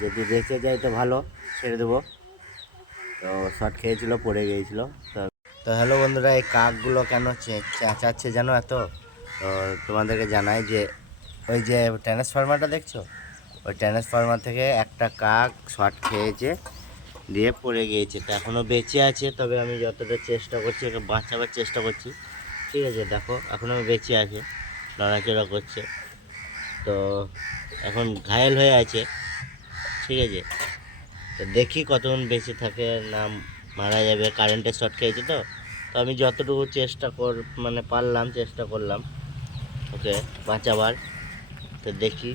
যদি বেঁচে যায় তো ভালো, ছেড়ে দেবো। তো শর্ট খেয়েছিল, পড়ে গিয়েছিল। তো তো হ্যালো বন্ধুরা, এই কাকগুলো কেন চেঁচাচ্ছে জানো এত? তো তোমাদেরকে জানাই যে ওই যে ট্রান্সফরমারটা দেখছো, ওই ট্রান্সফরমার থেকে একটা কাক শর্ট খেয়েছে, দিয়ে পড়ে গিয়েছে। তো এখনও বেঁচে আছে, তবে আমি যতটা চেষ্টা করছি ওকে বাঁচাবার চেষ্টা করছি। ঠিক আছে, দেখো এখনও বেঁচে আছে, নড়াচড়া করছে। তো এখন ঘায়েল হয়ে আছে। ঠিক আছে, তো দেখি কতক্ষণ বেঁচে থাকে না মারা যাবে। কারেন্টের শর্ট খেয়েছে তো। তো আমি যতটুকু পারলাম, চেষ্টা করলাম ওকে বাঁচাবার। তো দেখি,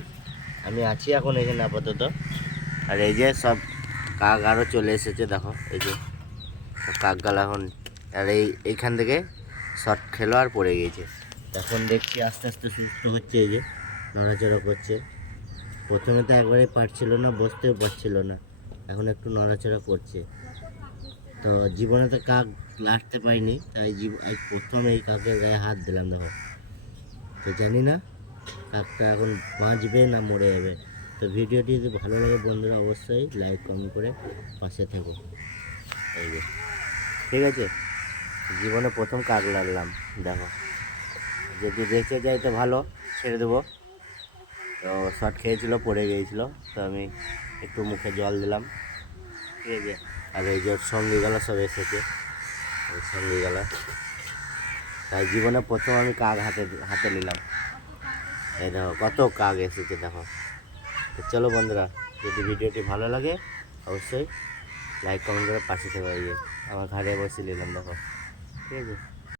আমি আছি এখন এখানে আপাতত। আর এই যে সব কাক আরও চলে এসেছে, দেখো এই যে কাকগাল এখন। আর এইখান থেকে শর্ট খেলো আর পড়ে গিয়েছে। এখন দেখছি আস্তে আস্তে সুস্থ হচ্ছে, এই যে নড়াচড়া করছে। প্রথমে তো একবারেই পারছিল না, বসতেও পারছিল না, এখন একটু নড়াচড়া করছে। তো জীবনে তো কাক লাটতে পাইনি, তাই আজ প্রথম এই কাকের গায়ে হাত দিলাম, দেখো। তো জানি না কাকটা এখন বাঁচবে না মরে যাবে। তো ভিডিওটি যদি ভালো লাগে বন্ধুরা, অবশ্যই লাইক কমেন্ট করে পাশে থেকো। এই যে, ঠিক আছে, জীবনে প্রথম কাক লাগলাম, দেখো। যদি বেঁচে যায় তো ভালো, ছেড়ে দেবো। তো শর্ট খেয়েছিল, পড়ে গিয়েছিল। তো আমি একটু মুখে জল দিলাম। ঠিক আছে, আর এই যে সঙ্গী গলা সব এসেছে, ওই সঙ্গী গলা। তাই জীবনে প্রথম আমি কাক হাতে হাতে নিলাম। এই দেখো কত কাক এসেছে, দেখো। তো চলো বন্ধুরা, যদি ভিডিওটি ভালো লাগে অবশ্যই লাইক কমেন্ট করে পাশে থেকে আমার ঘাড়ে বসে নিলাম, দেখো। ঠিক আছে।